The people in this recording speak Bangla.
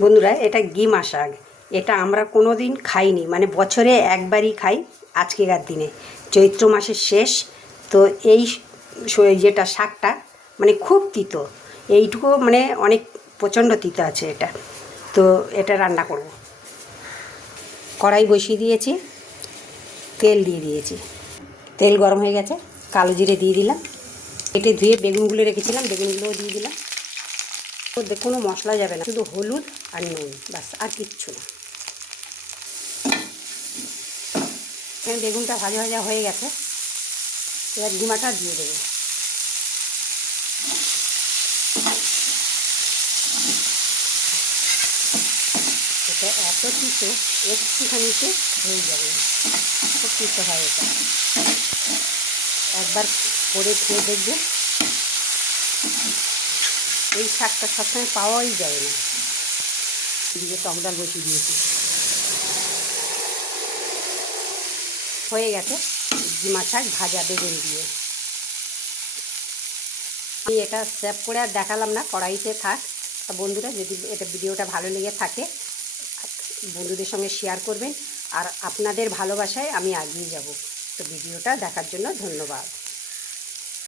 বন্ধুরা, এটা গিমা শাক। এটা আমরা কোনো দিন খাইনি, মানে বছরে একবারই খাই আজকেকার দিনে, চৈত্র মাসের শেষ। তো এই যেটা শাকটা মানে খুব তিতো, এইটুকু মানে অনেক প্রচণ্ড তিতো আছে এটা। তো এটা রান্না করব। কড়াই বসিয়ে দিয়েছি, তেল দিয়ে দিয়েছি, তেল গরম হয়ে গেছে, কালো জিরে দিয়ে দিলাম, কেটে ধুয়ে বেগুনগুলো রেখেছিলাম বেগুনগুলোও দিয়ে দিলাম। মধ্যে কোনো মশলা যাবে না, শুধু হলুদ আর নুন, ব্যাস, আর কিচ্ছু না। এখানে বেগুনটা ভাজা ভাজা হয়ে গেছে, এবার ডিমাটা দিয়ে দেবো। এটা এত তিতো, একটুখানিতে হয়ে যাবে, খুব তিতো হয় এটা। একবার করে খেয়ে দেখবে, এই শাকটা সবসময় পাওয়াই যায় না। দিয়ে টক ডাল বসিয়ে দিয়েছি, হয়ে গেছে ডিমা শাক ভাজা বেগুন দিয়ে। আমি এটা সেভ করে আর দেখালাম না, কড়াইতে থাক। তা বন্ধুরা, যদি এটা ভিডিওটা ভালো লেগে থাকে বন্ধুদের সঙ্গে শেয়ার করবেন, আর আপনাদের ভালোবাসায় আমি এগিয়ে যাব। তো ভিডিওটা দেখার জন্য ধন্যবাদ।